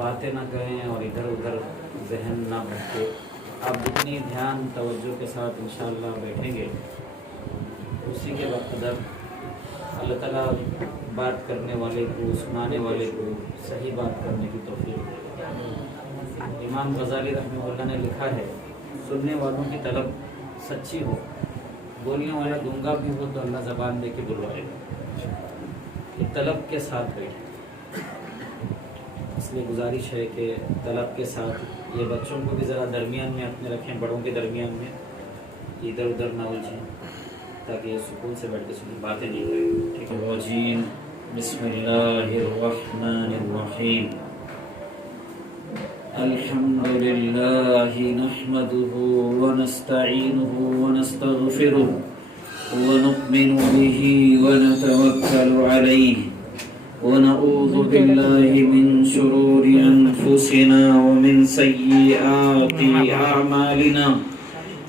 باتیں نہ کریں اور ادھر ادھر ذہن نہ بھٹکے. آپ جتنی دھیان توجہ کے ساتھ انشاءاللہ بیٹھیں گے اسی کے وقت اللہ تعالیٰ بات کرنے والے کو، سنانے والے کو صحیح بات کرنے کی توفیق دے گا. امام غزالی رحمہ اللہ نے لکھا ہے سننے والوں کی طلب سچی ہو، بولنے والا گنگا بھی ہو تو اللہ زبان دے کے بلوائے گا. کہ طلب کے ساتھ بیٹھے. اس لیے گزارش ہے کہ طلب کے ساتھ یہ بچوں کو بھی ذرا درمیان میں اپنے رکھیں، بڑوں کے درمیان میں، ادھر ادھر نہ الجھیں تاکہ یہ سکون سے بیٹھ کے سنیں، باتیں نہیں کریں. ٹھیک ہے. بسم اللہ الرحمن الرحیم. الحمد للہ نحمده ونستعینه ونستغفره ونؤمن به ونتوکل علیہ ونعوذ باللہ من شرور انفسنا ومن سیئات اعمالنا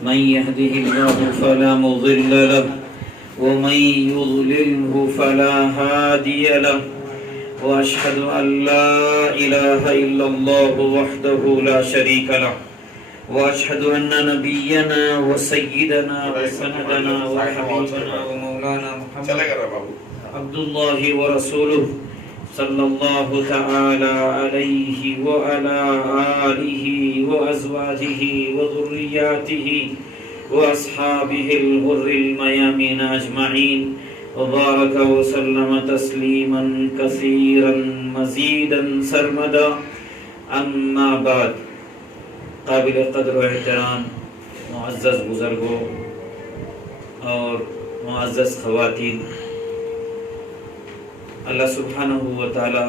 من يهده الله فلا مضل له ومن يضلله فلا هادي له واشهد ان لا اله الا الله وحده لا شريك له واشهد ان نبينا وسيدنا وسندنا وحبيبنا ومولانا محمد عبد الله ورسوله صلی اللہ تعالی علیہ وعلى آلہ وازواجہ وذریاتہ واصحابہ الغر المیامین اجمعین وبارک وسلم تسلیما کثیرا مزیدا سرمدا. اما بعد. قابل قدر و احترام معزز بزرگوں اور معزز خواتین، اللہ سبحانہ و تعالی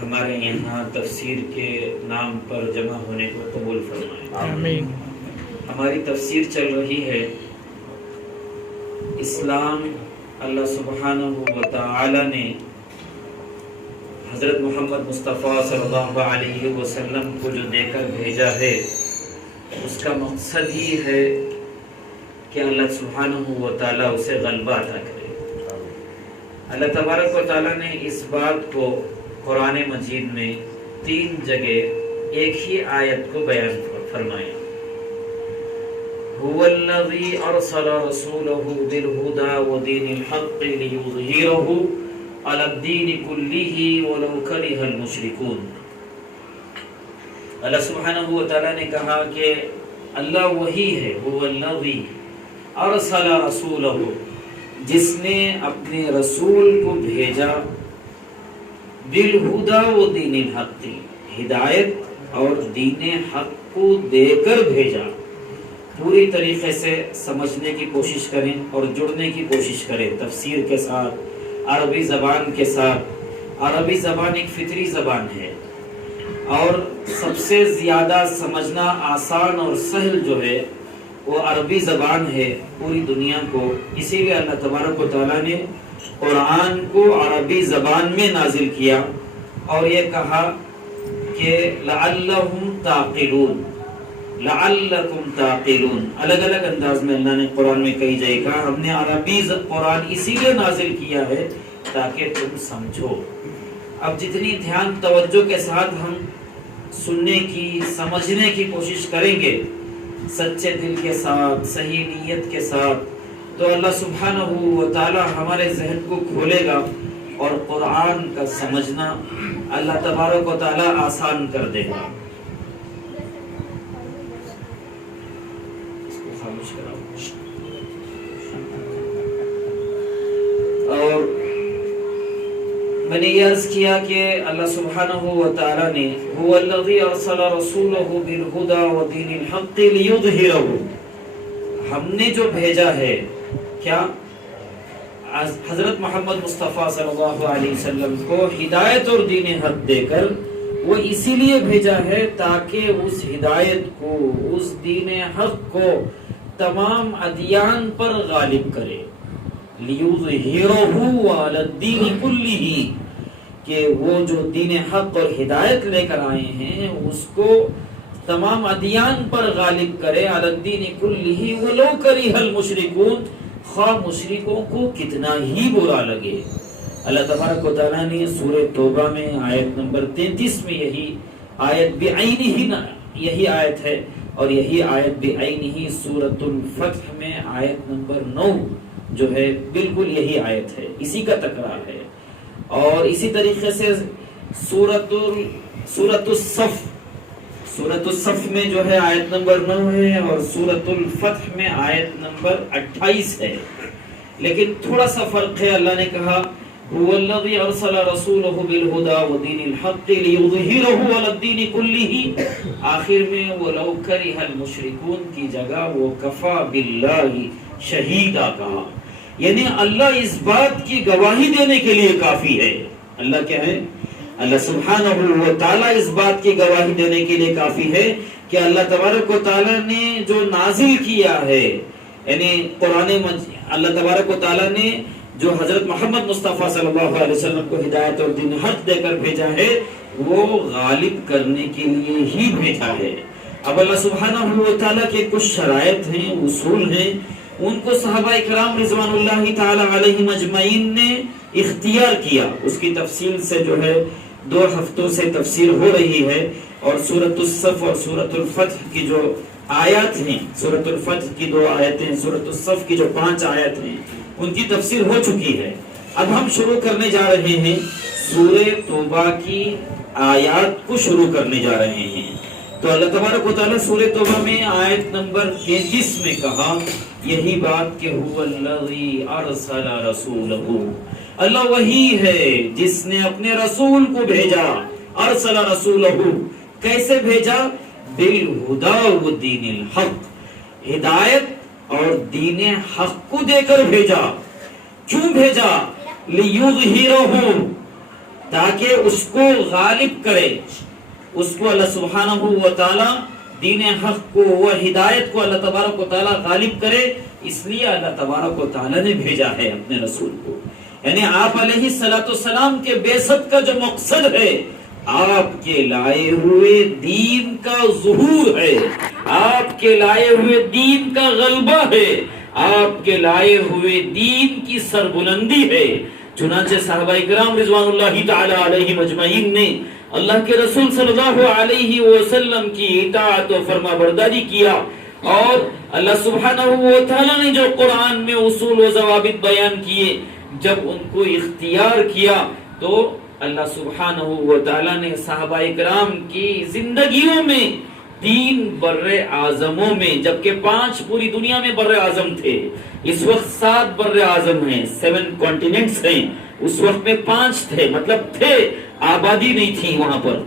ہمارے یہاں تفسیر کے نام پر جمع ہونے کو قبول فرمائے. آمین. ہماری تفسیر چل رہی ہے اسلام. اللہ سبحانہ و تعالی نے حضرت محمد مصطفیٰ صلی اللہ علیہ وسلم کو جو دے کر بھیجا ہے اس کا مقصد یہ ہے کہ اللہ سبحانہ و تعالی اسے غلبہ عطا کرے. اللہ تبارک و تعالیٰ نے اس بات کو قرآن مجید میں 3 جگہ ایک ہی آیت کو بیان فرمایا. هو الذی ارسل رسولہ بالہدی ودین الحق لیظہرہ علی الدین کلہ ولو کرہ المشرکون. اللہ سبحانہ و تعالیٰ نے کہا کہ اللہ وہی ہے، هو الذی ارسل رسولہ، جس نے اپنے رسول کو بھیجا، بالہدا و دین الحق، ہدایت اور دین حق کو دے کر بھیجا. پوری طریقے سے سمجھنے کی کوشش کریں اور جڑنے کی کوشش کریں تفسیر کے ساتھ، عربی زبان کے ساتھ. عربی زبان ایک فطری زبان ہے اور سب سے زیادہ سمجھنا آسان اور سہل جو ہے وہ عربی زبان ہے پوری دنیا کو. اسی لیے اللہ تبارک و تعالیٰ نے قرآن کو عربی زبان میں نازل کیا اور یہ کہا کہ لعلہم تعقلون، لعلکم تعقلون. الگ الگ انداز میں اللہ نے قرآن میں کئی جگہ کہا ہم نے عربی قرآن اسی لیے نازل کیا ہے تاکہ تم سمجھو. اب جتنی دھیان توجہ کے ساتھ ہم سننے کی، سمجھنے کی کوشش کریں گے سچے دل کے ساتھ، صحیح نیت کے ساتھ، تو اللہ سبحانہ و تعالی ہمارے ذہن کو کھولے گا اور قرآن کا سمجھنا اللہ تبارک و تعالی آسان کر دے گا. اس کو خاموش کراؤ. اور میں نے یہ عرض کیا کہ اللہ سبحانہ و تعالی نے هو الذی ارسل رسولہ بالہدی ودین الحق لیظہرہ، ہم نے جو بھیجا ہے کیا حضرت محمد مصطفیٰ صلی اللہ علیہ وسلم کو ہدایت اور دین حق دے کر، وہ اسی لیے بھیجا ہے تاکہ اس ہدایت کو، اس دین حق کو تمام ادیان پر غالب کرے. لیظہرہ علی الدین کلہ، کہ وہ جو دین حق اور ہدایت لے کر آئے ہیں اس کو تمام ادیان پر غالب کرے. علی الدین کلہ ولو کرہ المشرکون، خواہ مشرکوں کو کتنا ہی برا لگے. اللہ تبارک و تعالیٰ نے سورہ توبہ میں آیت نمبر 33 میں یہی آیت یہی آیت ہے، اور یہی آیت بعینہ سورۃ الفتح میں آیت نمبر 9 جو ہے بالکل یہی آیت ہے، اسی کا تکرار ہے۔ اور اسی طریقے سے سورۃ الصف میں جو ہے آیت نمبر 9 ہے، اور سورۃ الفتح میں آیت نمبر 28 ہے۔ لیکن تھوڑا سا فرق ہے، اللہ نے کہا هو الذي ارسل رسوله بالهدى ودين الحق ليظهره على الدين كله، آخر میں ولو كره المشركون کی جگہ وہ کفا باللہ شہیدا کہا، یعنی اللہ اس بات کی گواہی دینے کے لیے کافی ہے۔ اللہ کیا ہے؟ اللہ سبحانہ و تعالی اس بات کی گواہی دینے کے لیے کافی ہے کہ اللہ تبارک و تعالی نے جو نازل کیا ہے، یعنی قرآن اللہ تبارک و تعالی نے جو حضرت محمد مصطفیٰ صلی اللہ علیہ وسلم کو ہدایت اور دین حق دے کر بھیجا ہے، وہ غالب کرنے کے لیے ہی بھیجا ہے۔ اب اللہ سبحانہ و تعالیٰ کے کچھ شرائط ہیں، اصول ہیں، ان کو صحابہ اکرام رضوان اللہ تعالی علیہم اجمعین نے اختیار کیا۔ اس کی تفصیل سے جو ہے 2 ہفتوں سے تفسیر ہو رہی ہے، اور سورۃ الصف اور سورۃ الفتح کی جو آیات ہیں، سورۃ الفتح کی 2 آیتیں، سورۃ الصف کی جو 5 آیت ہیں، ان کی تفسیر ہو چکی ہے۔ اب ہم شروع کرنے جا رہے ہیں سورہ توبہ کی آیات کو شروع کرنے جا رہے ہیں۔ تو اللہ تبارک و تعالیٰ سورہ توبہ میں آیت نمبر 33 میں کہا یہی بات کہ هو الذی ارسل رسولہ، اللہ وہی ہے جس نے اپنے رسول کو بھیجا، ارسل رسولہ، کیسے بھیجا؟ بالہدی والدین الحق، ہدایت اور دین حق کو دے کر بھیجا۔ کیوں بھیجا؟ لیظہرہ، تاکہ اس کو غالب کرے، اس کو اللہ سبحانہ و تعالی دین حق کو و ہدایت کو اللہ تبارک و تعالی غالب کرے، اس لیے اللہ تبارک و تعالی نے بھیجا ہے اپنے رسول کو۔ یعنی آپ علیہ السلام کے بعثت کا جو مقصد ہے، آپ کے لائے ہوئے دین کا ظہور ہے، آپ کے لائے ہوئے دین کا غلبہ ہے، آپ کے لائے ہوئے دین کی سربلندی ہے۔ چنانچہ صحابہ کرام رضوان اللہ تعالی علیہم اجمعین نے اللہ کے رسول صلی اللہ علیہ وسلم کی اطاعت و فرما برداری کیا، اور اللہ سبحانہ و تعالی نے جو قرآن میں اصول و ضوابط بیان کیے، جب ان کو اختیار کیا تو اللہ سبحانہ و تعالی نے صحابہ اکرام کی زندگیوں میں 3 بر اعظموں میں، جبکہ 5 پوری دنیا میں بر اعظم تھے، اس وقت 7 بر اعظم ہیں، 7 کانٹیننٹس ہیں، اس وقت میں 5 تھے، مطلب تھے، آبادی نہیں تھی وہاں پر،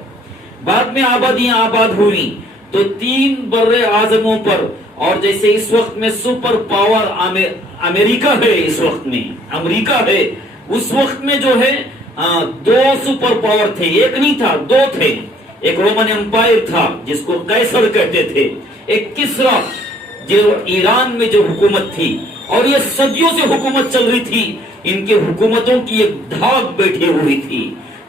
بعد میں آبادیاں آباد ہوئی، تو 3 بر اعظموں پر، اور جیسے اس وقت میں سپر پاور امریکہ ہے، اس وقت میں امریکہ ہے، اس وقت میں جو ہے 2 سپر پاور تھے، ایک نہیں تھا، 2 تھے۔ ایک رومن امپائر تھا جس کو قیصر کہتے تھے، ایک کسرا جو ایران میں جو حکومت تھی، اور یہ صدیوں سے حکومت چل رہی تھی، ان کے حکومتوں کی ایک دھاک بیٹھی ہوئی تھی۔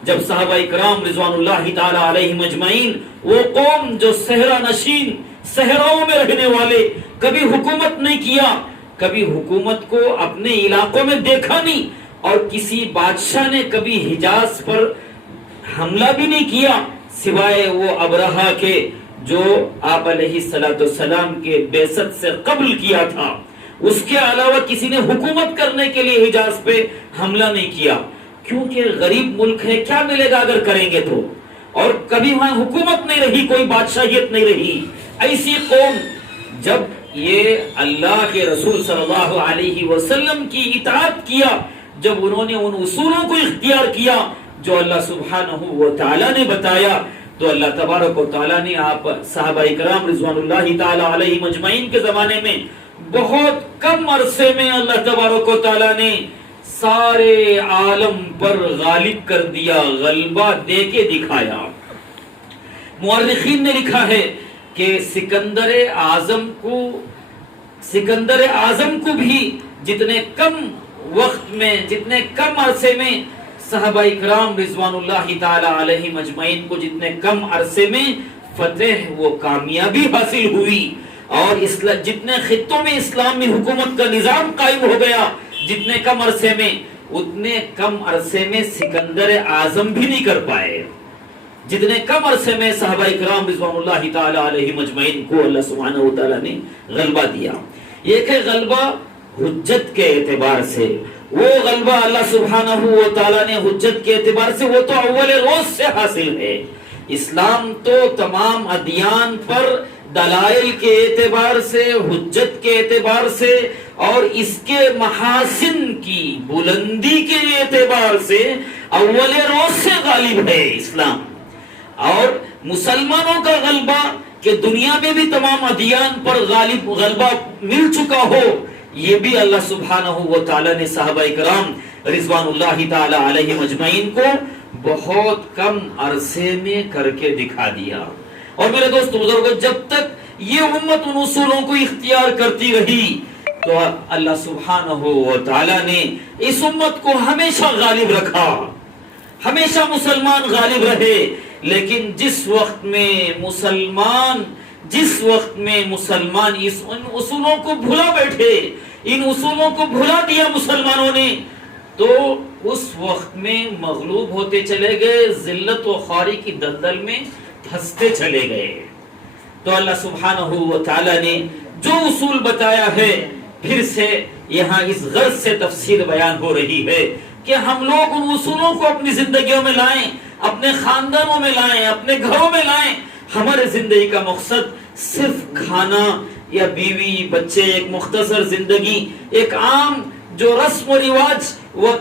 جب صحابہ اکرام رضوان اللہ تعالی علیہم اجمعین، وہ قوم جو صحرا نشین، صحراؤں میں رہنے والے، کبھی حکومت نہیں کیا، کبھی حکومت کو اپنے علاقوں میں دیکھا نہیں، اور کسی بادشاہ نے کبھی حجاز پر حملہ بھی نہیں کیا سوائے وہ ابرہا کے جو آپ علیہ السلام کے بعثت سے قبل کیا تھا، اس کے علاوہ کسی نے حکومت کرنے کے لیے حجاز پہ حملہ نہیں کیا، کیونکہ غریب ملک ہے، کیا ملے گا اگر کریں گے تو، اور کبھی وہاں حکومت نہیں رہی، کوئی بادشاہیت نہیں رہی۔ ایسی قوم جب یہ اللہ کے رسول صلی اللہ علیہ وسلم کی اطاعت کیا، جب انہوں نے ان اصولوں کو اختیار کیا جو اللہ سبحانہ و تعالی نے بتایا، تو اللہ تبارک و تعالی نے آپ صحابہ اکرام رضوان اللہ تعالی علیہ مجمعین کے زمانے میں بہت کم عرصے میں اللہ تبارک و تعالی نے سارے عالم پر غالب کر دیا، غلبہ دے کے دکھایا۔ مورخین نے لکھا ہے کہ سکندر اعظم کو بھی جتنے کم وقت میں، جتنے کم عرصے میں صحابہ اکرام رضوان اللہ تعالی علیہ مجمعین کو جتنے کم عرصے میں فتح و کامیابی حاصل ہوئی، اور جتنے خطوں میں اسلام میں حکومت کا نظام قائم ہو گیا جتنے کم عرصے میں، اتنے کم عرصے میں سکندر اعظم بھی نہیں کر پائے جتنے کم عرصے میں صحابہ اکرام رضوان اللہ تعالی علیہ مجمعین کو اللہ سبحانہ و تعالی نے غلبہ دیا. ایک ہے غلبہ حجت کے اعتبار سے، وہ غلبہ اللہ سبحانہ و تعالی نے حجت کے اعتبار سے وہ تو اول روز سے حاصل ہے. اسلام تو تمام ادیان پر دلائل کے اعتبار سے، حجت کے اعتبار سے اور اس کے محاسن کی بلندی کے اعتبار سے اول روز سے غالب ہے اسلام. اور مسلمانوں کا غلبہ کہ دنیا میں بھی تمام ادیان پر غلبہ مل چکا ہو، یہ بھی اللہ سبحانہ و تعالی نے صحابہ کرام رضوان اللہ تعالی علیہ مجمعین کو بہت کم عرصے میں کر کے دکھا دیا. اور میرے دوست بزرگوں، جب تک یہ امت ان اصولوں کو اختیار کرتی رہی تو اللہ سبحانہ و تعالی نے اس امت کو ہمیشہ غالب رکھا، ہمیشہ مسلمان غالب رہے. لیکن جس وقت میں مسلمان ان اصولوں کو بھلا بیٹھے، ان اصولوں کو بھلا دیا مسلمانوں نے، تو اس وقت میں مغلوب ہوتے چلے گئے، ذلت و خواری کی دلدل میں دھستے چلے گئے. تو اللہ سبحانہ و تعالی نے جو اصول بتایا ہے، پھر سے یہاں اس غرض سے تفسیر بیان ہو رہی ہے کہ ہم لوگ ان اصولوں کو اپنی زندگیوں میں لائیں، اپنے خاندانوں میں لائیں، اپنے گھروں میں لائیں. ہمارے زندگی کا مقصد صرف کھانا یا بیوی بچے، ایک مختصر زندگی، ایک عام جو رسم و رواج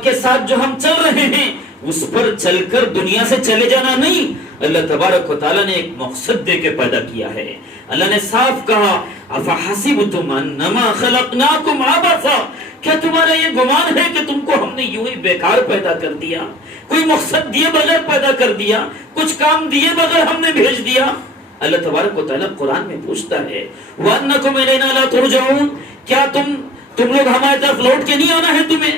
کے ساتھ جو ہم چل رہے ہیں اس پر چل کر دنیا سے چلے جانا نہیں. اللہ تبارک و تعالیٰ نے ایک مقصد دے کے پیدا کیا ہے. اللہ نے صاف کہا افحسبتم انما خلقناکم عبثا، کیا تمہارا یہ گمان ہے کہ تم کو ہم نے یوں ہی بیکار پیدا کر دیا، کوئی مقصد دیے بغیر پیدا کر دیا، کچھ کام دیے بغیر ہم نے بھیج دیا؟ اللہ تبارک و تعالیٰ قرآن میں پوچھتا ہے وَأَنَّكُمْ إِلَيْنَا لَا تُرْجَعُونَ، کیا تم لوگ ہماری طرف لوٹ کے نہیں آنا ہے؟ تمہیں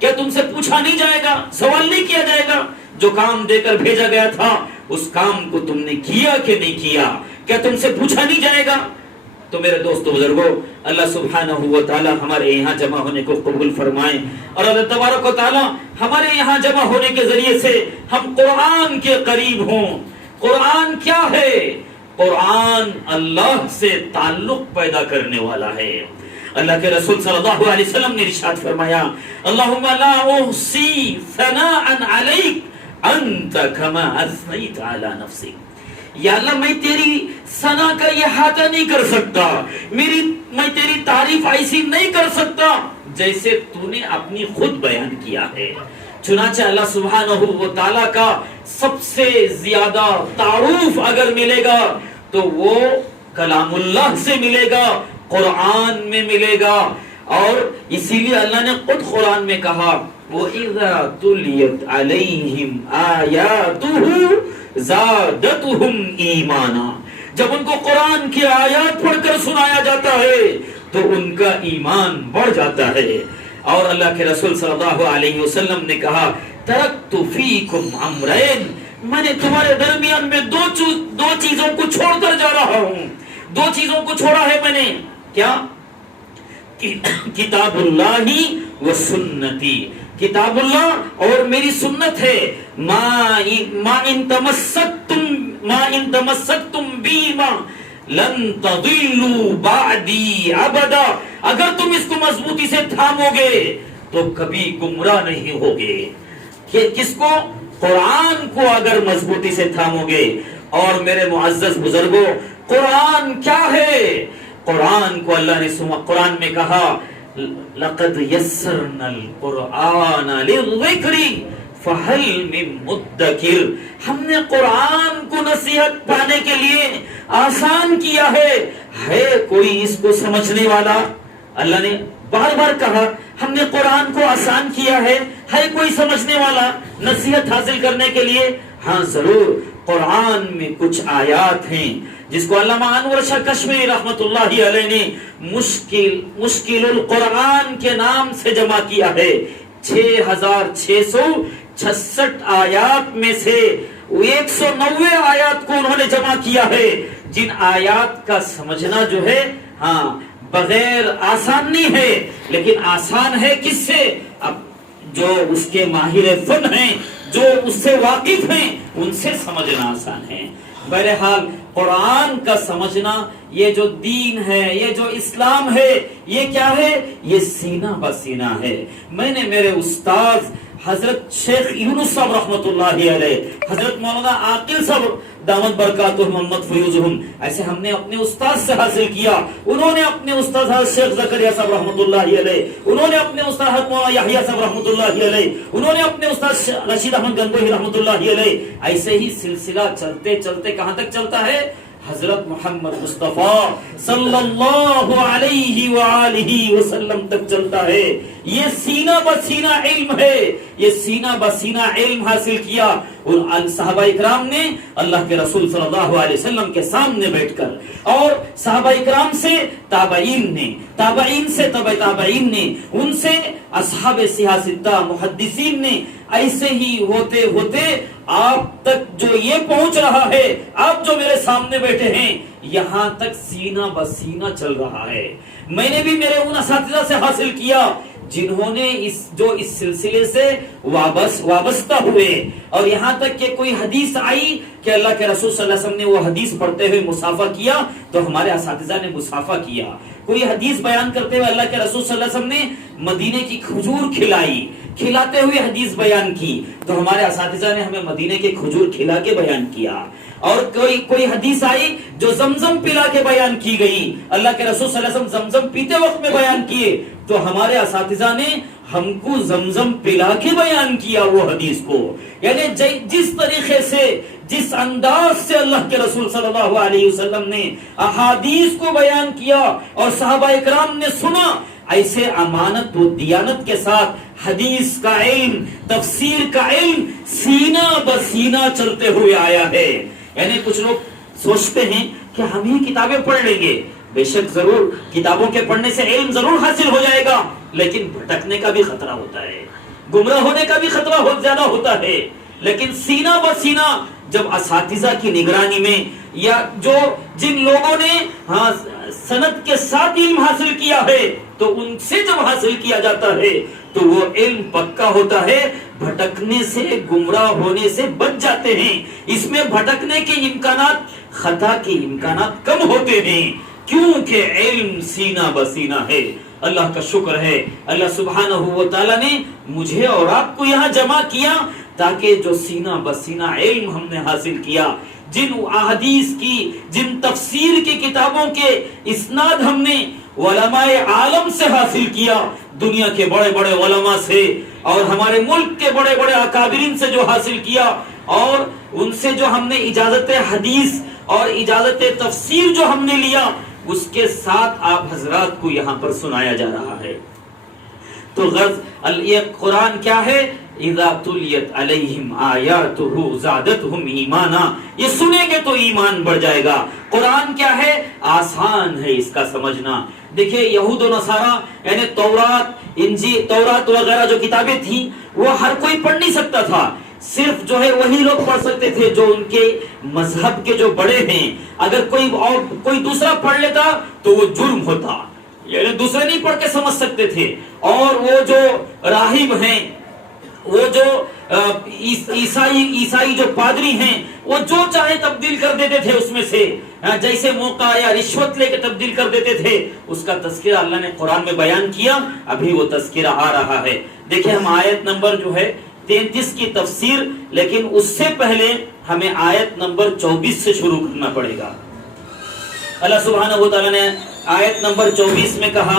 کیا تم سے پوچھا نہیں جائے گا، سوال نہیں کیا جائے گا؟ جو کام دے کر بھیجا گیا تھا اس کام کو تم نے کیا کہ نہیں کیا؟ کیا تم سے پوچھا نہیں جائے گا؟ تو میرے دوستو بزرگوں، اللہ سبحانہ و تعالی ہمارے یہاں جمع ہونے کو قبول فرمائیں، اور اللہ تبارک و تعالی ہمارے یہاں جمع ہونے کے ذریعے سے ہم قرآن کے قریب ہوں. قرآن کیا ہے؟ قرآن اللہ سے تعلق پیدا کرنے والا ہے. اللہ کے رسول صلی اللہ علیہ وسلم نے ارشاد فرمایا اللہم لا احصی ثناء علیک انت کما اثنیت علی نفسک، یا اللہ میں تیری ثنا کا احاطہ نہیں کر سکتا، میں تیری تعریف ایسی نہیں کر سکتا جیسے تو نے اپنی خود بیان کیا ہے. چنانچہ اللہ سبحانہ و تعالیٰ کا سب سے زیادہ تعارف اگر ملے گا تو وہ کلام اللہ سے ملے گا، قرآن میں ملے گا. اور اسی لیے اللہ نے خود قرآن میں کہا وَإِذَا تُلِيَتْ عَلَيْهِمْ آيَاتُهُ زَادَتْهُمْ ایمانا، جب ان کو قرآن کی آیات پڑھ کر سنایا جاتا ہے تو ان کا ایمان بڑھ جاتا ہے. اور اللہ کے رسول صلی اللہ علیہ وسلم نے کہا تَرَكْتُ فِيكُمْ عَمْرَيْن، میں نے تمہارے درمیان میں دو چیزوں کو چھوڑ کر جا رہا ہوں. دو چیزوں کو چھوڑا ہے میں نے، کیا؟ کتاب اللہ و سنتی، کتاب اللہ اور میری سنت ہے. ما ان تمسکتم بیما لن تضلوا بعدی ابدا، اگر تم اس کو مضبوطی سے تھامو گے تو کبھی گمراہ نہیں ہوگے. کس کو؟ قرآن کو اگر مضبوطی سے تھامو گے. اور میرے معزز بزرگوں، قرآن کیا ہے؟ قرآن کو اللہ نے قرآن میں کہا لَقَدْ يَسَّرْنَا الْقُرْآنَ لِلذِّكْرِ فَهَلْ مِن مُدَّكِرٍ، ہم نے قرآن کو نصیحت پانے کے لیے آسان کیا ہے کوئی اس کو سمجھنے والا؟ اللہ نے بار بار کہا ہم نے قرآن کو آسان کیا ہے کوئی سمجھنے والا نصیحت حاصل کرنے کے لیے؟ ہاں ضرور، قرآن میں کچھ آیات ہیں جس کو علامہ انور شاہ کشمیری رحمت اللہ علیہ نے مشکل القرآن کے نام سے جمع کیا ہے. 6666 آیات میں سے 190 آیات کو انہوں نے جمع کیا ہے، جن آیات کا سمجھنا جو ہے بغیر آسان نہیں ہے، لیکن آسان ہے کس سے؟ اب جو اس کے ماہر فن ہیں، جو اس سے واقف ہیں، ان سے سمجھنا آسان ہے۔ بہرحال قرآن کا سمجھنا، یہ جو دین ہے، یہ جو اسلام ہے، یہ کیا ہے؟ یہ سینہ بسینہ ہے۔ میں نے میرے استاد حضرت شیخ یونس صاحب رحمۃ اللہ علیہ، حضرت مولانا عاقل صاحب دامت برکاتہ محمد فیوزہم، ایسے ہم نے اپنے استاد سے حاصل کیا۔ انہوں نے اپنے استاد حضرت شیخ زکریا صاحب رحمۃ اللہ علیہ، انہوں نے اپنے استاد حضرت مولانا یحییٰ صاحب رحمۃ اللہ علیہ، انہوں نے اپنے استاد رشید احمد گنگوہی رحمۃ اللہ علیہ، ایسے ہی سلسلہ چلتے چلتے کہاں تک چلتا ہے؟ حضرت محمد مصطفیٰ صلی اللہ علیہ وآلہ وسلم تک چلتا ہے۔ یہ سینہ بسینہ علم ہے، یہ سینہ بسینہ علم حاصل کیا اور صحابہ اکرام نے اللہ کے رسول صلی اللہ علیہ وسلم کے سامنے بیٹھ کر، اور صحابہ اکرام سے تابعین نے، تابعین سے تبع تابعین نے، ان سے اصحاب سیاستہ محدثین نے، ایسے ہی ہوتے ہوتے آپ تک جو یہ پہنچ رہا ہے، آپ جو میرے سامنے بیٹھے ہیں، یہاں تک سینہ بسینہ چل رہا ہے۔ میں نے بھی میرے ان اساتذہ سے حاصل کیا جنہوں نے اس سلسلے سے وابستہ ہوئے، اور یہاں تک کہ کوئی حدیث آئی کہ اللہ کے رسول صلی اللہ علیہ وسلم نے وہ حدیث پڑھتے ہوئے مصافحہ کیا تو ہمارے اساتذہ نے مصافحہ کیا۔ کوئی حدیث بیان کرتے ہوئے اللہ کے رسول صلی اللہ علیہ وسلم نے مدینے کی کھجور کھلائی، کھلاتے ہوئے حدیث بیان کی تو ہمارے اساتذہ نے ہمیں مدینے کے کھجور کھلا کے بیان کیا۔ اور کوئی حدیث آئی جو زمزم پلا کے بیان کی گئی، اللہ کے رسول صلی اللہ علیہ وسلم زمزم پیتے وقت میں بیان کیے تو ہمارے اساتذہ نے ہم کو زمزم پلا کے بیان کیا وہ حدیث کو۔ یعنی جس طریقے سے، جس انداز سے اللہ کے رسول صلی اللہ علیہ وسلم نے احادیث کو بیان کیا اور صحابہ اکرام نے سنا، ایسے امانت و دیانت کے ساتھ حدیث کا علم، تفسیر کا علم سینہ بسینہ چلتے ہوئے آیا ہے۔ یعنی کچھ لوگ سوچتے ہیں کہ ہم ہی کتابیں پڑھ لیں گے، بے شک ضرور کتابوں کے پڑھنے سے علم ضرور حاصل ہو جائے گا، لیکن بھٹکنے کا بھی خطرہ ہوتا ہے، گمراہ ہونے کا بھی خطرہ بہت زیادہ ہوتا ہے۔ لیکن سینہ بسینہ جب اساتذہ کی نگرانی میں، یا جن لوگوں نے سند کے ساتھ علم حاصل کیا ہے، تو ان سے جب حاصل کیا جاتا ہے تو وہ علم پکا ہوتا ہے، بھٹکنے سے، گمراہ ہونے سے بچ جاتے ہیں۔ اس میں بھٹکنے کے امکانات، خطا کے امکانات کم ہوتے ہیں، کیونکہ علم سینہ بسینہ ہے۔ اللہ کا شکر ہے، اللہ سبحانہ و تعالیٰ نے مجھے اور آپ کو یہاں جمع کیا تاکہ جو سینہ بسینہ علم ہم نے حاصل کیا، جن احادیث کی، جن تفسیر کی کتابوں کے اسناد ہم نے علماء عالم سے حاصل کیا، دنیا کے بڑے بڑے علماء سے اور ہمارے ملک کے بڑے بڑے اکابرین سے جو حاصل کیا، اور ان سے جو ہم نے اجازت حدیث اور اجازت تفسیر جو ہم نے لیا، اس کے ساتھ آپ حضرات کو یہاں پر سنایا جا رہا ہے۔ تو غرض یہ قرآن کیا ہے؟ اذا تلیت علیہم آیاتہ زادتہم ایمانا، یہ سنیں گے تو ایمان بڑھ جائے گا۔ قرآن کیا ہے؟ آسان ہے اس کا سمجھنا۔ دیکھیں یہود و نصارہ، یعنی تورات، انجیل، تورات وغیرہ جو کتابیں تھیں وہ ہر کوئی پڑھ نہیں سکتا تھا، صرف جو ہے وہی لوگ پڑھ سکتے تھے جو ان کے مذہب کے جو بڑے ہیں۔ اگر کوئی دوسرا پڑھ لیتا تو وہ جرم ہوتا، یعنی دوسرے نہیں پڑھ کے سمجھ سکتے تھے۔ اور وہ جو راہب ہیں، وہ جو عیسائی جو پادری ہیں، وہ جو چاہے تبدیل کر دیتے تھے اس میں سے، جیسے موقع یا رشوت لے کے تبدیل کر دیتے تھے۔ اس کا تذکرہ اللہ نے قرآن میں بیان کیا، ابھی وہ تذکرہ آ رہا ہے۔ دیکھیں ہم آیت نمبر جو ہے 33 کی تفسیر، لیکن اس سے پہلے ہمیں آیت نمبر 24 سے شروع کرنا پڑے گا۔ اللہ سبحانہ و تعالیٰ نے آیت نمبر 24 میں کہا،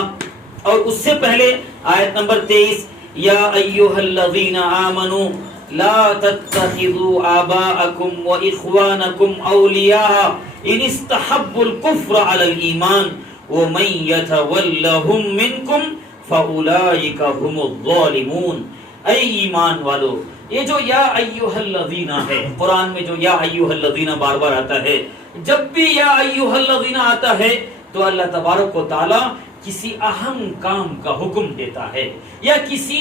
اور اس سے پہلے آیت نمبر 23، یا ایھا الذین آمنوا لا تتخذوا آباءکم واخوانکم اولیاء ان استحبوا الکفر علی الایمان ومن یتولہم منکم فاولئک هم الظالمون۔ اے ایمان والو، یہ جو یا ایھا الذین ہے، قرآن میں جو یا ایھا الذین بار بار آتا ہے، جب بھی یا ایھا الذین آتا ہے تو اللہ تبارک و تعالی کسی اہم کام کا حکم دیتا ہے، یا کسی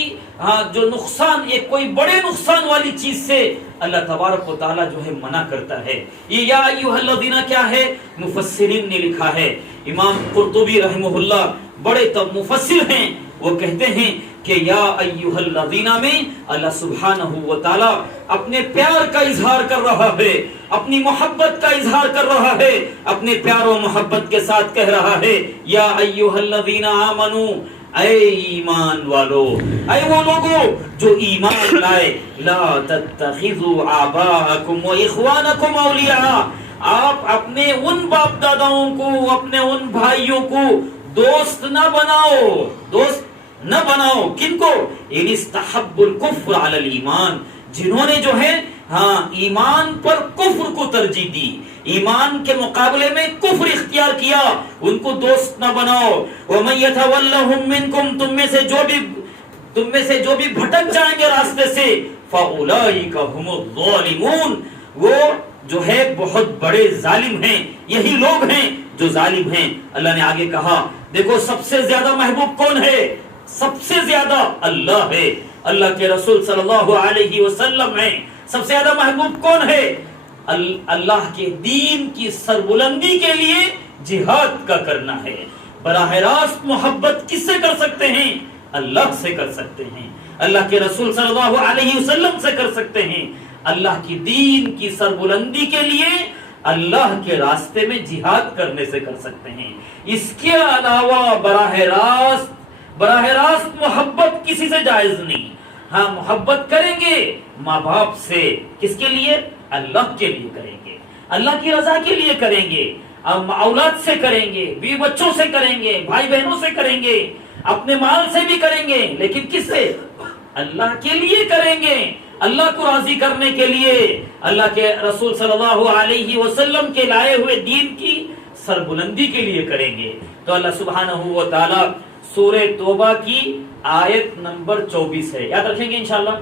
جو نقصان، ایک کوئی بڑے نقصان والی چیز سے اللہ تبارک و تعالی جو ہے منع کرتا ہے۔ یہ یا ایھا الذین کیا ہے؟ مفسرین نے لکھا ہے، امام قرطبی رحمہ اللہ بڑے مفسر ہیں، وہ کہتے ہیں کہ یا ایھا الذین میں اللہ سبحانہ و تعالی اپنے پیار کا اظہار کر رہا ہے، اپنی محبت کا اظہار کر رہا ہے، اپنے پیار و محبت کے ساتھ کہہ رہا ہے یا ایھا الذین آمنو، اے ایمان والو، اے وہ لوگوں جو ایمان لائے، لا تتخذوا آباءکم و اخوانکم اولیاء، آپ اپنے ان باپ داداؤں کو، اپنے ان بھائیوں کو دوست نہ بناؤ، دوست نہ بناؤ، کن کو؟ ان استحب الکفر علی الایمان، جنہوں نے جو ہے ایمان پر کفر کو ترجیح دی، ایمان کے مقابلے میں کفر اختیار کیا، ان کو دوست نہ بناؤ۔ وَمَن يَتَوَلَّهُم مِّنكُمْ، تم میں سے جو بھی بھٹک جائیں گے راستے سے، فَأُولَٰئِكَ هُمُ الظَّالِمُونَ، وہ جو ہے بہت بڑے ظالم ہیں، یہی لوگ ہیں جو ظالم ہیں۔ اللہ نے آگے کہا دیکھو سب سے زیادہ محبوب کون ہے؟ سب سے زیادہ اللہ ہے، اللہ کے رسول صلی اللہ علیہ وسلم ہیں۔ سب سے زیادہ محبوب کون ہے؟ اللہ کے دین کی سربلندی کے لیے جہاد کا کرنا ہے۔ براہ راست محبت کس سے کر سکتے ہیں؟ اللہ سے کر سکتے ہیں، اللہ کے رسول صلی اللہ علیہ وسلم سے کر سکتے ہیں۔ اللہ کی دین کی سربلندی کے لیے اللہ کے راستے میں جہاد کرنے سے کر سکتے ہیں۔ اس کے علاوہ براہ راست محبت کسی سے جائز نہیں۔ ہاں محبت کریں گے ماں باپ سے، کس کے لیے؟ اللہ کے لیے کریں گے، اللہ کی رضا کے لیے کریں گے، اولاد سے کریں گے، بیوی بچوں سے کریں گے، بھائی بہنوں سے کریں گے، اپنے مال سے بھی کریں گے، لیکن کس سے؟ اللہ کے لیے کریں گے، اللہ کو راضی کرنے کے لیے، اللہ کے رسول صلی اللہ علیہ وسلم کے لائے ہوئے دین کی سربلندی کے لیے کریں گے۔ تو اللہ سبحانہ و تعالی سورہ توبہ کی آیت نمبر 24 ہے، یاد رکھیں گے انشاءاللہ؟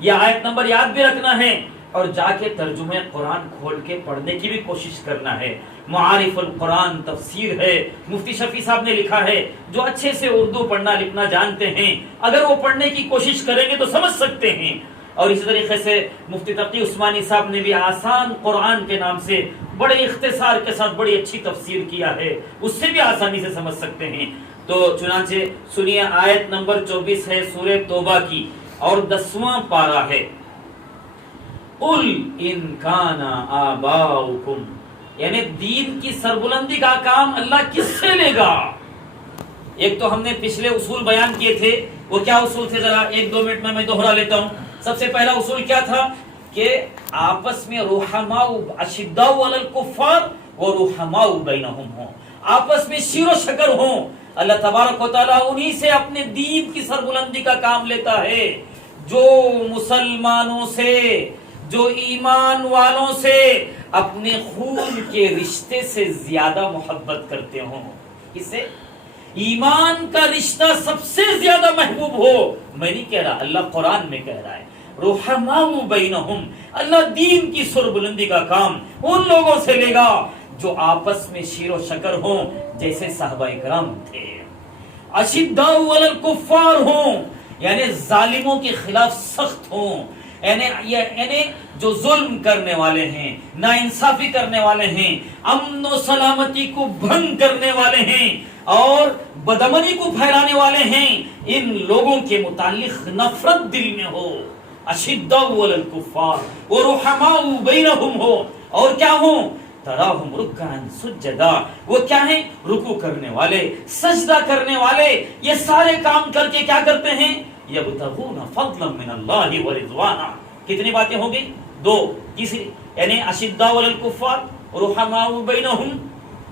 یہ آیت نمبر یاد بھی رکھنا ہے اور جا کے ترجمہ قرآن کھول کے پڑھنے کی بھی کوشش کرنا ہے۔ معارف القرآن تفسیر ہے، مفتی شفیع صاحب نے لکھا ہے، جو اچھے سے اردو پڑھنا لکھنا جانتے ہیں اگر وہ پڑھنے کی کوشش کریں گے تو سمجھ سکتے ہیں۔ اور اسی طریقے سے مفتی تقی عثمانی صاحب نے بھی آسان قرآن کے نام سے بڑے اختصار کے ساتھ بڑی اچھی تفسیر کیا ہے، اس سے بھی آسانی سے سمجھ سکتے ہیں۔ تو چنانچہ سنیے آیت نمبر 24 ہے سورہ توبہ کی اور 10واں پارہ ہے۔ قُلْ إِنْ كَانَ آبَاؤُكُمْ، یعنی دین کی سربلندی کا کام اللہ کس سے لے گا؟ ایک تو ہم نے پچھلے اصول بیان کیے تھے، وہ کیا اصول تھے؟ ذرا 1-2 منٹ میں دوہرا لیتا ہوں۔ سب سے پہلا اصول کیا تھا کہ آپس میں رحماء اشداء علی الکفار و رحماء بینہم ہوں، آپس میں شیر و شکر ہوں۔ اللہ تبارک و تعالیٰ انہی سے اپنے دین کی سربلندی کا کام لیتا ہے، جو مسلمانوں سے، جو ایمان والوں سے اپنے خون کے رشتے سے زیادہ محبت کرتے ہوں۔ اس سے ایمان کا رشتہ سب سے زیادہ محبوب ہو، میں نہیں کہہ رہا، اللہ قرآن میں کہہ رہا ہے رحماء بینہم، اللہ دین کی سربلندی کا کام ان لوگوں سے لے گا جو آپس میں شیر و شکر ہوں، جیسے صحابہ کرام تھے۔ اشداء علی الکفار ہوں، یعنی ظالموں کے خلاف سخت ہوں، یعنی جو ظلم کرنے والے ہیں، ناانصافی کرنے والے ہیں، امن و سلامتی کو بھنگ کرنے والے ہیں اور بدامنی کو پھیلانے والے ہیں، ان لوگوں کے متعلق نفرت دل میں ہو۔ اشداء علی الکفار ورحماء بینہم ہو، اور کیا ہوں؟ تراہم رکعا سجدا، وہ کیا ہیں؟ رکوع کرنے والے، سجدہ کرنے والے، یہ سارے کام کر کے کیا کرتے ہیں؟ یبتغون فضلا من اللہ ورضوانا۔ کتنی باتیں ہو گئی؟ 2۔ تیسری یعنی اشداء علی الکفار رحماء بینہم،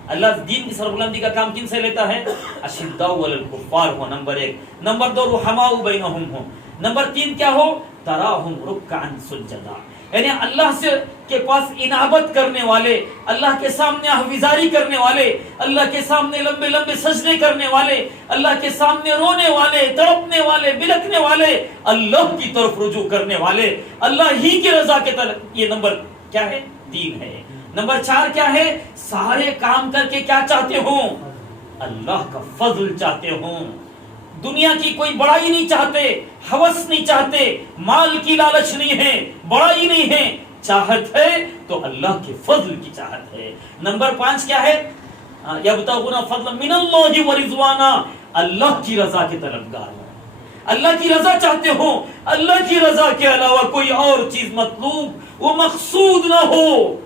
اللہ دین کی سربلندی کا کام کن سے لیتا ہے؟ اشداء علی الکفار ہو نمبر 1، نمبر 2 رحماء بینہم ہو، نمبر 3 کیا ہو؟ تراہم رکعا سجدا، یعنی اللہ سے کے پاس انابت کرنے والے، اللہ کے سامنے احوزاری کرنے والے، اللہ کے سامنے لمبے لمبے سجدے کرنے والے، اللہ کے سامنے رونے والے، تڑپنے والے، بلکنے والے، اللہ کی طرف رجوع کرنے والے، اللہ ہی کی رضا کے طرف۔ یہ نمبر کیا ہے؟ 3 ہے۔ نمبر 4 کیا ہے؟ سارے کام کر کے کیا چاہتے ہوں؟ اللہ کا فضل چاہتے ہوں، دنیا کی کوئی بڑائی نہیں چاہتے، ہوس نہیں چاہتے، مال کی لالچ نہیں ہے، بڑائی نہیں ہے، چاہت ہے تو اللہ کے فضل کی چاہت ہے۔ نمبر 5 کیا ہے؟ یبتغون فضلا من اللہ ورضوانا، اللہ کی رضا کے طلبگار ہوں۔ اللہ کی رضا چاہتے ہو، اللہ کی رضا کے علاوہ کوئی اور چیز مطلوب و مقصود نہ ہو.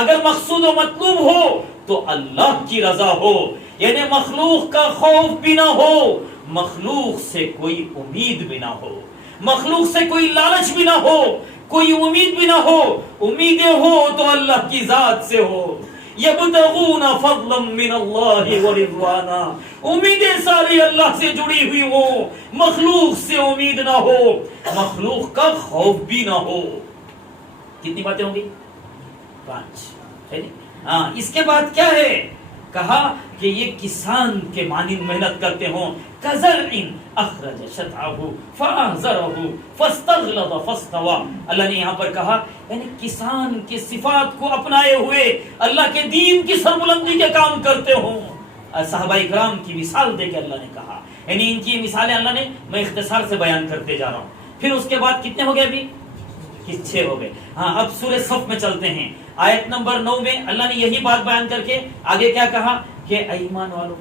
اگر مقصود و مطلوب ہو تو اللہ کی رضا ہو، یعنی مخلوق کا خوف بھی نہ ہو، مخلوق سے کوئی امید بھی نہ ہو، مخلوق سے کوئی لالچ بھی نہ ہو، کوئی امید بھی نہ ہو. امیدیں ہو تو اللہ کی ذات سے ہو. یبتغون فضلا من اللہ ورضوانا، امیدیں ساری اللہ سے جڑی ہوئی ہو، مخلوق سے امید نہ ہو، مخلوق کا خوف بھی نہ ہو. کتنی باتیں ہوں گی؟ 5. ہاں، اس کے بعد کیا ہے؟ کہا کہ یہ کسان کے مانند محنت کرتے ہوں. کزرع اخرج شطعہ فآزرہ فاستغلظ فاستوى. اللہ نے یہاں پر کہا یعنی کسان کی صفات کو اپنائے ہوئے اللہ کے دین کی سربلندی کے کام کرتے ہوں. صحابہ کرام کی مثال دے کے اللہ نے کہا، یعنی ان کی مثالیں اللہ نے، میں اختصار سے بیان کرتے جا رہا ہوں. پھر اس کے بعد کتنے ہو گئے ابھی؟ 6 ہو گئے. ہاں، اب سورہ صف میں چلتے ہیں. آیت نمبر 9 میں اللہ نے یہی بات بیان کر کے آگے کیا کہا کہ اے ایمان والو،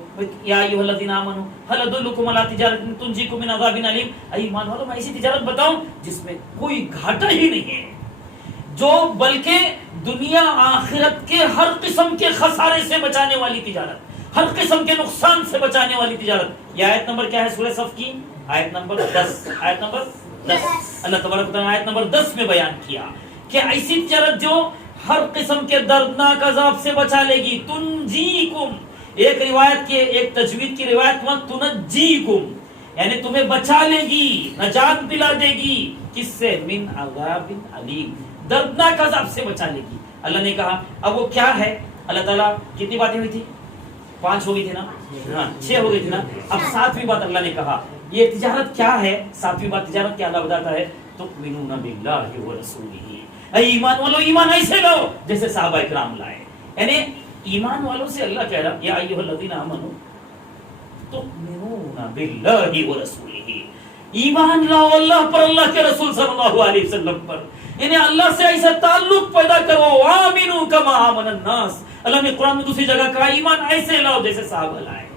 یا ایھا الذین آمنوا هل ادلکم علی تجارۃ تنجیکم من عذاب الیم. اے ایمان والو، میں ایسی تجارت بتاؤں جس میں کوئی گھاٹا ہی نہیں ہے، جو بلکہ دنیا آخرت کے ہر قسم کے خسارے سے بچانے والی تجارت، ہر قسم کے نقصان سے بچانے والی تجارت. یہ آیت نمبر کیا ہے سورہ صف کی؟ آیت نمبر 10. آیت نمبر 10 اللہ تبارک و تعالیٰ آیت نمبر 10 میں بیان کیا کہ ایسی تجارت جو ہر قسم کے دردناک عذاب سے بچا لے گی. تنجیکم، ایک روایت کے، ایک تجوید کی روایت میں تنجیکم، یعنی تمہیں بچا لے گی، نجات دلا دے گی. کس سے؟ من عذاب علیم، دردناک عذاب سے بچا لے گی. اللہ نے کہا اب وہ کیا ہے؟ اللہ تعالیٰ کتنی باتیں ہوئی تھی؟ 5 ہو گئی تھی نا؟ ہاں، 6 ہو گئی تھی نا؟ اب 7ویں بات اللہ نے کہا یہ تجارت کیا ہے. 7ویں بات تجارت کیا اللہ بتاتا ہے؟ تؤمنون باللہ ورسولہ. اے ایمان والو، ایمان ایسے لاؤ جیسے صحابہ کرام لائے. یعنی ایمان والوں سے اللہ کہہ رہا یا ایھا الذین آمنوا تؤمنون باللہ ورسولہ، ایمان لاؤ اللہ پر، اللہ کے رسول صلی اللہ علیہ وسلم پر، یعنی اللہ سے ایسا تعلق پیدا کرو. آمنوا کما آمن الناس. اللہ نے قرآن میں دوسری جگہ کہا ایمان ایسے لاؤ جیسے صحابہ لائے،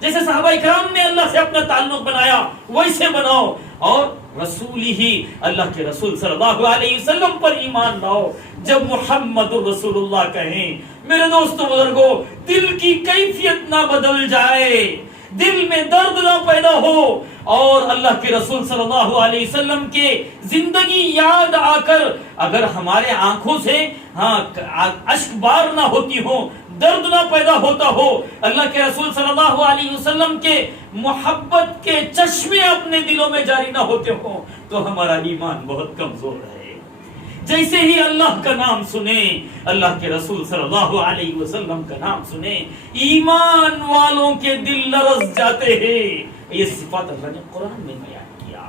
جیسے صحابہ کرام نے اللہ سے اپنا تعلق بنایا ویسے بناؤ. اور رسول ہی، اللہ کے رسول صلی اللہ علیہ وسلم پر ایمان لاؤ. جب محمد رسول اللہ کہیں، میرے دوستو بزرگو، دل کی کیفیت نہ بدل جائے، دل میں درد نہ پیدا ہو، اور اللہ کے رسول صلی اللہ علیہ وسلم کے زندگی یاد آ کر اگر ہمارے آنکھوں سے اشک بار نہ ہوتی ہو، درد نہ پیدا ہوتا ہو، اللہ کے رسول صلی اللہ علیہ وسلم کے محبت کے چشمے اپنے دلوں میں جاری نہ ہوتے ہوں، تو ہمارا ایمان بہت کمزور ہے. جیسے ہی اللہ کا نام سنیں، اللہ کے رسول صلی اللہ علیہ وسلم کا نام سنیں، ایمان والوں کے دل لرز جاتے ہیں. یہ صفات اللہ نے قرآن میں بیان کیا.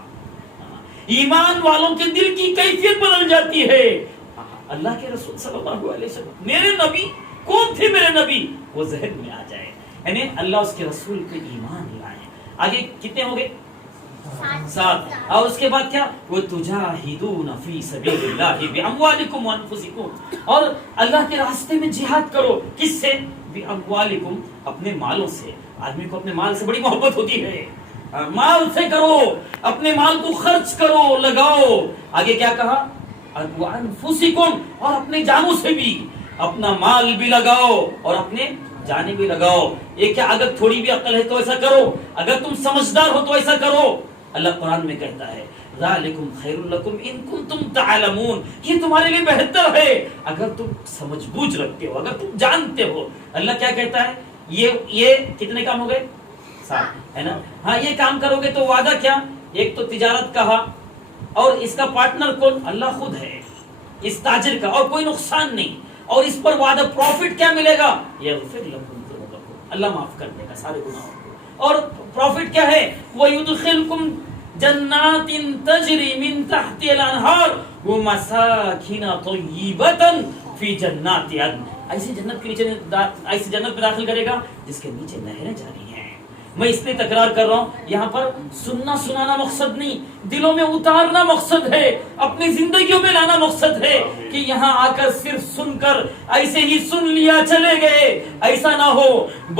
ایمان والوں کے دل کی کیفیت بدل جاتی ہے. اللہ کے رسول صلی اللہ علیہ وسلم، میرے نبی کون تھے؟ میرے نبی، وہ ذہن میں آ جائے، یعنی اللہ اس کے رسول پہ ایمان لائے. آگے کتنے ہو گئے؟ 7. اور اس کے بعد کیا؟ وَتُجَاهِدُونَ فِي سَبِيلِ اللَّهِ بِأَمْوَالِكُمْ وَأَنفُسِكُمْ. اور اللہ کے راستے میں جہاد کرو. کس سے؟ بِأَمْوَالِكُمْ، اپنے مالوں سے. آدمی کو اپنے مال سے بڑی محبت ہوتی ہے، مال سے کرو، اپنے مال کو خرچ کرو، لگاؤ. آگے کیا کہا؟ وَأَنفُسِكُمْ، اور اپنے جانوں سے بھی، اپنا مال بھی لگاؤ اور اپنے جانے بھی لگاؤ. یہ کیا اگر تھوڑی بھی عقل ہے تو ایسا کرو، اگر تم سمجھدار ہو تو ایسا کرو. اللہ قرآن میں کہتا ہے ذالکم خیر لکم ان کنتم تعلمون، یہ تمہارے لیے بہتر ہے اگر تم سمجھ بوجھ رکھتے ہو، اگر تم جانتے ہو. اللہ کیا کہتا ہے؟ یہ کتنے کام ہو گئے؟ 7 ہے نا؟ ہاں، یہ کام کرو گے تو وعدہ کیا؟ ایک تو تجارت کہا، اور اس کا پارٹنر کون؟ اللہ خود ہے، اس تاجر کا، اور کوئی نقصان نہیں. اور اس پر وعدہ پروفٹ کیا ملے گا؟ یغفر لکم ذنوبکم، اللہ معاف کر دے گا سارے گناہوں کو. اور پروفٹ کیا ہے؟ وَيُدْخِلْكُمْ جَنَّاتٍ تَجْرِي مِن تَحْتِهَا الْأَنْهَارُ وَمَسَاكِنَ طَيِّبَةً فِي جَنَّاتِ عَدْنٍ. ایسی جنت کے نیچے، ایسی جنت میں داخل کرے گا جس کے نیچے نہریں جاری ہیں. میں اس لیے تکرار کر رہا ہوں، یہاں پر سننا سنانا مقصد نہیں، دلوں میں اتارنا مقصد ہے، اپنی زندگیوں میں لانا مقصد ہے. کہ یہاں آ کر صرف سن کر ایسے ہی سن لیا چلے گئے، ایسا نہ ہو،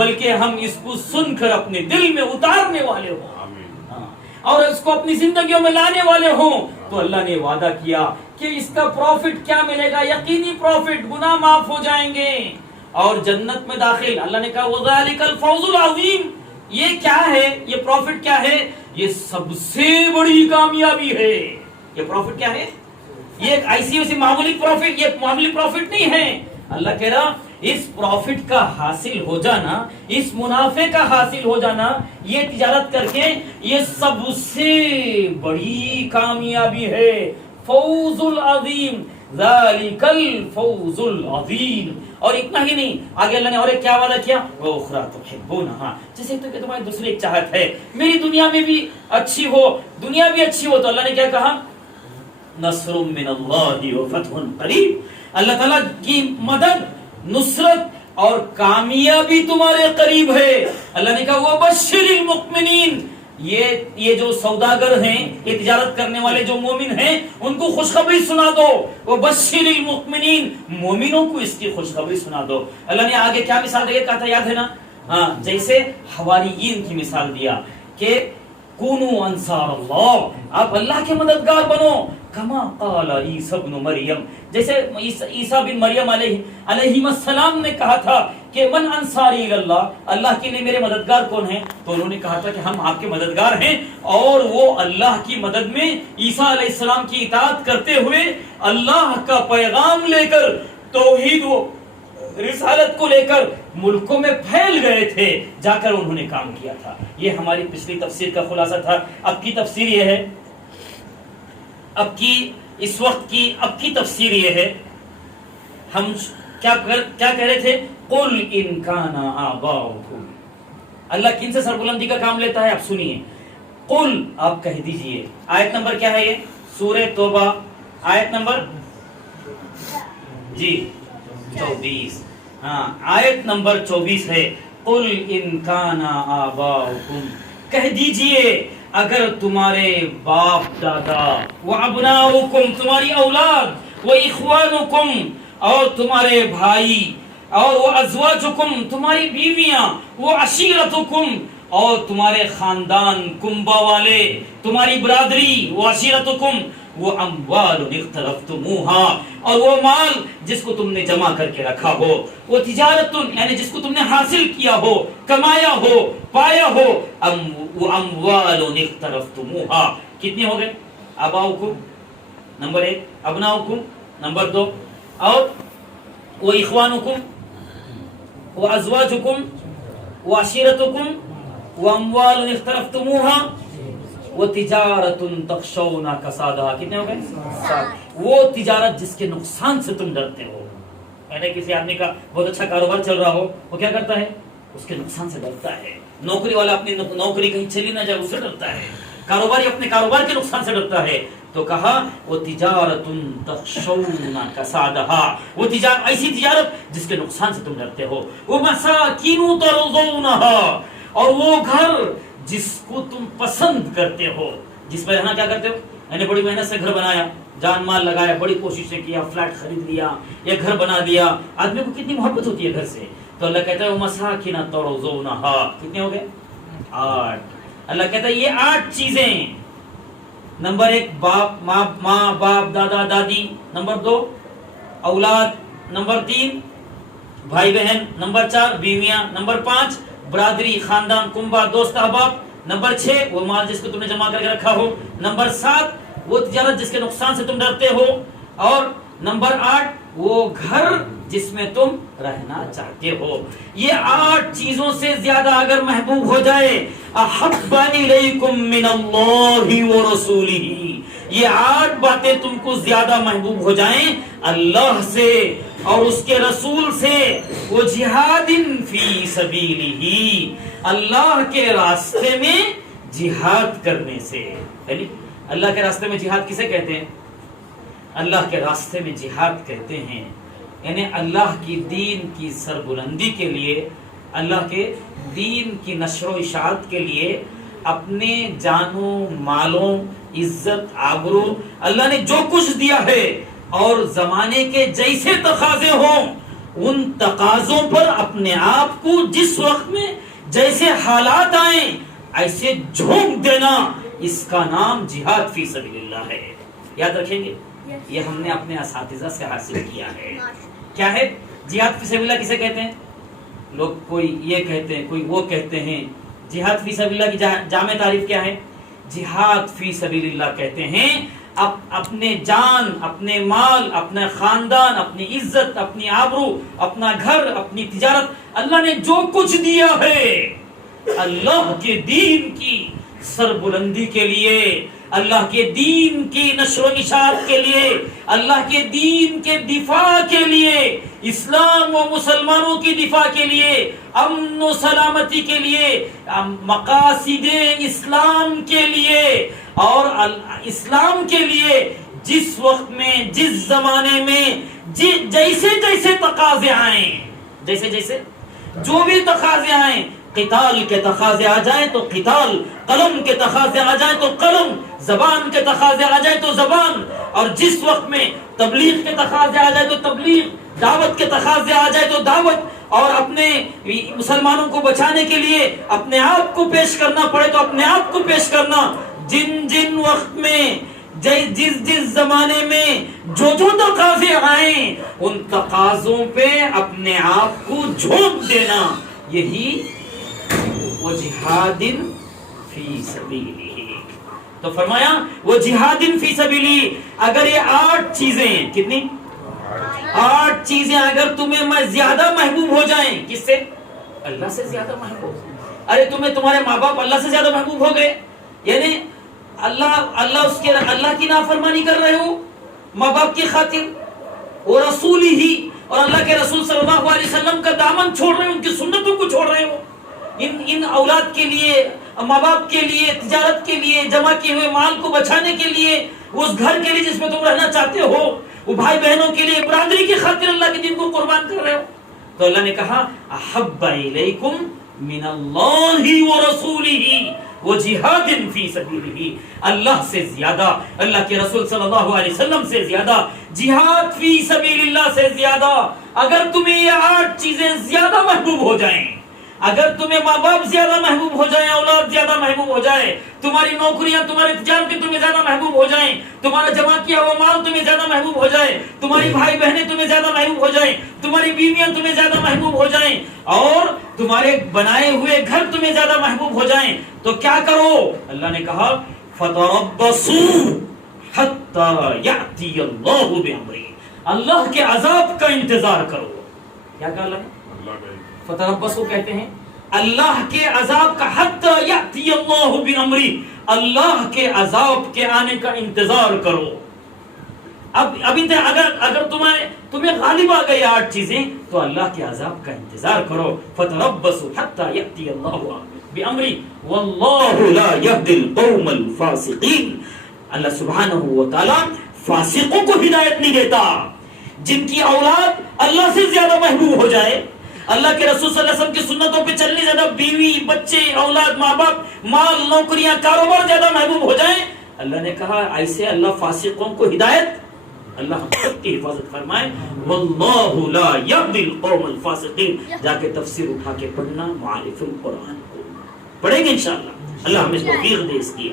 بلکہ ہم اس کو سن کر اپنے دل میں اتارنے والے ہوں. اور اس کو اپنی زندگیوں میں لانے والے ہوں تو اللہ نے وعدہ کیا کہ اس کا پروفٹ کیا ملے گا؟ یقینی پروفٹ، گناہ معاف ہو جائیں گے اور جنت میں داخل۔ اللہ نے کہا وَذَلِكَ الْفَوْزُ الْعَظِيمُ، یہ کیا ہے؟ یہ پروفٹ کیا ہے؟ یہ سب سے بڑی کامیابی ہے۔ یہ پروفٹ کیا ہے؟ یہ ایک ایسی معمولی پروفٹ، یہ معمولی پروفٹ نہیں ہے۔ اللہ کہہ رہا اس پروفٹ کا حاصل ہو جانا، اس منافع کا حاصل ہو جانا، یہ تجارت کر کے یہ سب سے بڑی کامیابی ہے۔ فوز العظیم، ذالک الفوز العظیم۔ اور اتنا ہی نہیں، آگے اللہ نے اور ایک کیا وعدہ کیا؟ وَأُخْرَىٰ تُحِبُّونَهَا، جیسے تو کہ تمہاری دوسری ایک چاہت ہے میری دنیا میں بھی اچھی ہو، دنیا بھی اچھی ہو، تو اللہ نے کیا کہا؟ نصر من اللہ وفتح قریب، اللہ تعالیٰ کی مدد، نصرت اور کامیابی تمہارے قریب ہے۔ اللہ نے کہا وَبَشِّرِ الْمُؤْمِنِينَ، یہ جو سوداگر ہیں، یہ تجارت کرنے والے جو مومن ہیں، ان کو خوشخبری سنا دو۔ وَبَشِّرِ الْمُؤْمِنِينَ، مومنوں کو اس کی خوشخبری سنا دو۔ اللہ نے آگے کیا مثال دے کہا تھا، یاد ہے نا؟ ہاں، جیسے حواریین کی مثال دیا کہ کونوا انصار اللہ، آپ اللہ کے مددگار بنو، کما قال عیسی ابن مریم، جیسے عیسیٰ بن مریم علیہ السلام نے کہا تھا کہ من انصاری اللہ، اللہ کے لیے میرے مددگار کون ہیں؟ تو انہوں نے کہا تھا کہ ہم آپ کے مددگار ہیں، اور وہ اللہ کی مدد میں عیسیٰ علیہ السلام کی اطاعت کرتے ہوئے اللہ کا پیغام لے کر، توحید و رسالت کو لے کر ملکوں میں پھیل گئے تھے، جا کر انہوں نے کام کیا تھا۔ یہ ہماری پچھلی تفسیر کا خلاصہ تھا۔ اب کی تفسیر یہ ہے، اس وقت کی اب کی تفسیر یہ ہے، ہم کیا کہہ رہے تھے؟ قل ان کان آباؤکم، اللہ کن سے سربلندی کا کام لیتا ہے؟ آپ سنیے، قل، آپ کہہ دیجئے۔ آیت نمبر کیا ہے یہ؟ سورہ توبہ، آیت نمبر 24۔ ہاں، آیت نمبر 24 ہے، قل ان کان آباؤکم، کہہ دیجئے اگر تمہارے باپ دادا، وابناؤکم، تمہاری اولاد، واخوانکم، اور تمہارے بھائی، اور ازواجکم، تمہاری بیویاں، وعشیرتکم، اور تمہارے خاندان، کنبہ والے، تمہاری برادری، وعشیرتکم، وہ اموال اقترفتموہا، اور وہ مال جس کو تم نے جمع کر کے رکھا ہو، وہ تجارت یعنی جس کو تم نے حاصل کیا ہو، کمایا ہو، پایا ہو، وہ اموال اقترفتموہا، کتنے ہو گئے؟ آباؤکم نمبر 1، ابناؤکم نمبر 2، اور وہ اخوانکم، وہ ازواجکم، وہ عشیرتکم، وہ اموال اقترفتموہا، وہ تجارت تخشون کسادہا، کتنے ہو گئے؟ وہ تجارت جس کے نقصان سے تم ڈرتے ہو۔ یعنی کسی آدمی کا بہت اچھا کاروبار چل رہا ہو، وہ کیا کرتا ہے؟ اس کے نقصان سے ڈرتا ہے۔ نوکری والا اپنی نوکری کہیں چلی نہ جائے، اس سے ڈرتا ہے۔ کاروباری اپنے کاروبار کے نقصان سے ڈرتا ہے۔ تو کہا وہ تجارت تخشون کسادہا، وہ ایسی تجارت جس کے نقصان سے تم ڈرتے ہو۔ وہ مساکین ترضونہا، اور وہ گھر جس کو تم پسند کرتے ہو، جس میں رہنا کیا کرتے ہو، یعنی بڑی محنت سے گھر بنایا، جان مال لگایا، بڑی کوششیں کیا، فلیٹ خرید لیا یا گھر بنا دیا۔ آدمی کو کتنی محبت ہوتی ہے گھر سے، تو اللہ کہتا ہے مساکن ترضونہا، کتنے ہو گئے؟ 8۔ اللہ کہتا ہے یہ 8 چیزیں، نمبر 1 ماں باپ دادا دادی، نمبر 2 اولاد، نمبر 3 بھائی بہن، نمبر 4 بیویاں، نمبر 5 برادری، خاندان، کنبہ، دوست احباب، نمبر 6 وہ مال جس کو تم نے جمع کر کے رکھا ہو، نمبر 7 وہ تجارت جس کے نقصان سے تم ڈرتے ہو، اور نمبر 8 وہ گھر جس میں تم رہنا چاہتے ہو۔ یہ 8 چیزوں سے زیادہ اگر محبوب ہو جائے، احب الیکم من اللہ ورسولہ، یہ 8 باتیں تم کو زیادہ محبوب ہو جائیں اللہ سے اور اس کے رسول سے، وہ جہاد فی سبیلہ، اللہ کے راستے میں جہاد کرنے سے۔ یعنی اللہ کے راستے میں جہاد کسے کہتے ہیں؟ اللہ کے راستے میں جہاد کہتے ہیں، یعنی اللہ کی دین کی سربلندی کے لیے، اللہ کے دین کی نشر و اشاعت کے لیے اپنے جانوں، مالوں، عزت، آبرو، اللہ نے جو کچھ دیا ہے اور زمانے کے جیسے تقاضے ہوں، ان تقاضوں پر اپنے آپ کو جس وقت میں جیسے حالات آئیں ایسے جھونک دینا، اس کا نام جہاد فی سبیل اللہ ہے. یاد رکھیں گے, یہ ہم نے اپنے اساتذہ سے حاصل کیا ہے. کیا ہے جہاد فی سبیل اللہ؟ کسے کہتے ہیں؟ لوگ کوئی یہ کہتے ہیں, کوئی وہ کہتے ہیں. جہاد فی سبیل اللہ کی جامع تعریف کیا ہے؟ جہاد فی سبیل اللہ کہتے ہیں اپنے جان, اپنے مال, اپنا خاندان, اپنی عزت, اپنی آبرو, اپنا گھر, اپنی تجارت, اللہ نے جو کچھ دیا ہے اللہ کے دین کی سربلندی کے لیے, اللہ کے دین کی نشر و اشاعت کے لیے, اللہ کے دین کے دفاع کے لیے, اسلام و مسلمانوں کی دفاع کے لیے, امن و سلامتی کے لیے, مقاصد اسلام کے لیے اور اسلام کے لیے جس وقت میں, جس زمانے میں جیسے جیسے تقاضے آئیں, جیسے جیسے جو بھی تقاضے آئیں, قتال کے تقاضے آ جائیں تو قتال, قلم کے تقاضے آ جائیں تو قلم, زبان کے تقاضے آ جائیں تو زبان, اور جس وقت میں تبلیغ کے تقاضے آ جائیں تو تبلیغ, دعوت کے تقاضے آ جائیں تو دعوت, اور اپنے مسلمانوں کو بچانے کے لیے اپنے آپ کو پیش کرنا پڑے تو اپنے آپ کو پیش کرنا. جن جن وقت میں, جس زمانے میں جو تقاضے آئیں ان تقاضوں پہ اپنے آپ کو جھونک دینا, یہی وہ جہاد فی سبیلہ. تو فرمایا وہ جہاد فی سبیلہ. اگر یہ 8 چیزیں, کتنی 8 چیزیں اگر تمہیں زیادہ محبوب ہو جائیں, کس سے؟ اللہ سے زیادہ محبوب. ارے تمہیں تمہارے ماں باپ اللہ سے زیادہ محبوب ہو گئے, یعنی اللہ کی نافرمانی کر رہے ہو ماں باپ کی خاطر, اور رسول ہی, اور اللہ کے رسول صلی اللہ علیہ وسلم کا دامن چھوڑ رہے ہو, ان کی سنتوں کو چھوڑ رہے ہو, ان اولاد کے لیے, ماں باپ کے لیے, تجارت کے لیے, جمع کیے ہوئے مال کو بچانے کے لیے, اس گھر کے لیے جس میں تم رہنا چاہتے ہو, وہ بھائی بہنوں کے لیے, برادری کی خاطر اللہ کے دین کو قربان کر رہے ہو. تو اللہ نے کہا احب الیکم من اللہ ورسولہ وجہاد فی سبیلہ. اللہ سے زیادہ, اللہ کے رسول صلی اللہ علیہ وسلم سے زیادہ, جہاد فی سبیل اللہ سے زیادہ, اگر تمہیں یہ 8 چیزیں زیادہ محبوب ہو جائیں, اگر تمہیں ماں باپ زیادہ محبوب ہو جائیں, اولاد زیادہ محبوب ہو جائے, تمہاری نوکریاں, تمہاری تجارتیں تمہیں زیادہ محبوب ہو جائیں, تمہارا جمع کیا ہوا مال تمہیں زیادہ محبوب ہو جائے, تمہاری بھائی بہنیں تمہیں زیادہ محبوب ہو جائیں, تمہاری بیویاں تمہیں زیادہ محبوب ہو جائیں, اور تمہارے بنائے ہوئے گھر تمہیں زیادہ محبوب ہو جائیں, تو کیا کرو؟ اللہ نے کہا فتربصوا حتی یأتی اللہ بامرہ. اللہ کے عذاب کا انتظار کرو. کیا کہا اللہ نے؟ فتربصوا کہتے ہیں اللہ کے عذاب کا, حتی یأتی اللہ بامرہ, اللہ کے عذاب کے آنے کا انتظار کرو. ابھی اگر تمہیں غالب آ گئی 8 چیزیں تو اللہ کے عذاب کا انتظار کرو. فتربصوا حتی یأتی اللہ بامرہ واللہ لا یہدی القوم الفاسقین. اللہ سبحانہ و تعالی فاسقوں کو ہدایت نہیں دیتا. جن کی اولاد اللہ سے زیادہ محبوب ہو جائے, اللہ کے رسول صلی اللہ علیہ وسلم کی سنتوں پہ چلنے زیادہ, بیوی, بچے, اولاد, ماں باپ, مال, نوکریاں, کاروبار زیادہ محبوب ہو جائیں, اللہ نے کہا ایسے اللہ فاسقوں کو ہدایت, اللہ ہم سب کی حفاظت فرمائے. واللہ لا یہدی القوم الفاسقین. جا کے تفسیر اٹھا کے پڑھنا, معارف القرآن کو پڑھیں گے انشاءاللہ, اللہ ہمیں توفیق دے اس کی.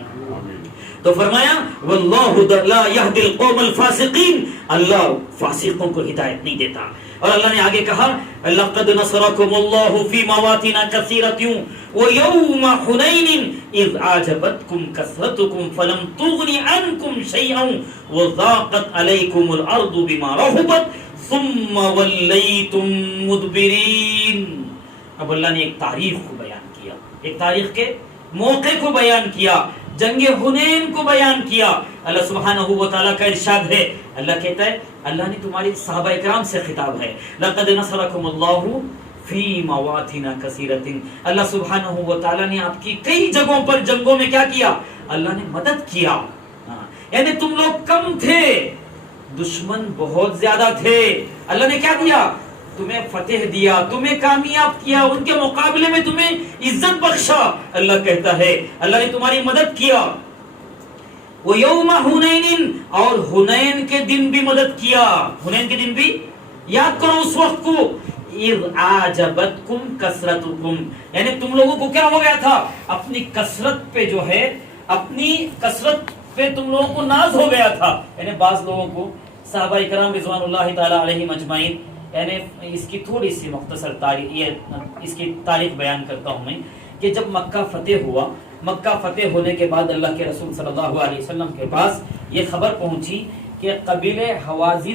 تو فرمایا واللہ لا یہدی القوم الفاسقین, اللہ فاسقوں کو ہدایت نہیں دیتا. اور اللہ نے آگے کہا لقد نصرکم اللہ فی مواطن کثیرۃ ویوم حنین اذ اعجبتکم کثرتکم فلم تغن عنکم شیئا وضاقت علیکم الارض بما رحبت ثم ولیتم مدبرین. اب اللہ نے ایک تاریخ کو بیان کیا, ایک تاریخ کے موقع کو بیان کیا, جنگ حنین کو بیان کیا. اللہ سبحانہ و تعالیٰ کا ارشاد ہے, اللہ کہتا ہے, اللہ نے تمہاری صحابہ اکرام سے خطاب ہے, لقد نصرکم اللہ فی مواطن کثیرۃ. اللہ سبحانہ و تعالیٰ نے آپ کی کئی جگہوں پر جنگوں میں کیا کیا؟ اللہ نے مدد کیا. یعنی تم لوگ کم تھے, دشمن بہت زیادہ تھے, اللہ نے کیا دیا؟ تمہیں فتح دیا, تمہیں کامیاب کیا, ان کے مقابلے میں تمہیں عزت بخشا. اللہ کہتا ہے اللہ نے تمہاری مدد کیا. وَيَوْمَ حُنَيْنٍ, اور حنین کے دن بھی مدد کیا. حنین کے دن بھی یاد کرو اس وقت کو. اِذْ أَعْجَبَتْكُمْ كَثْرَتُكُمْ, یعنی تم لوگوں کو کیا ہو گیا تھا؟ اپنی کثرت پہ جو ہے اپنی کثرت پہ تم لوگوں کو ناز ہو گیا تھا. یعنی بعض لوگوں کو صحابہ کرام رضوان اللہ تعالی علیہم اجمعین، یعنی اس کی تھوڑی سی مختصر تاریخ، یہ اس کی تاریخ بیان کرتا ہوں میں، کہ جب مکہ فتح ہوا، مکہ فتح ہونے کے بعد اللہ کے رسول صلی اللہ علیہ وسلم کے پاس یہ خبر پہنچی کہ قبیلہ حوازن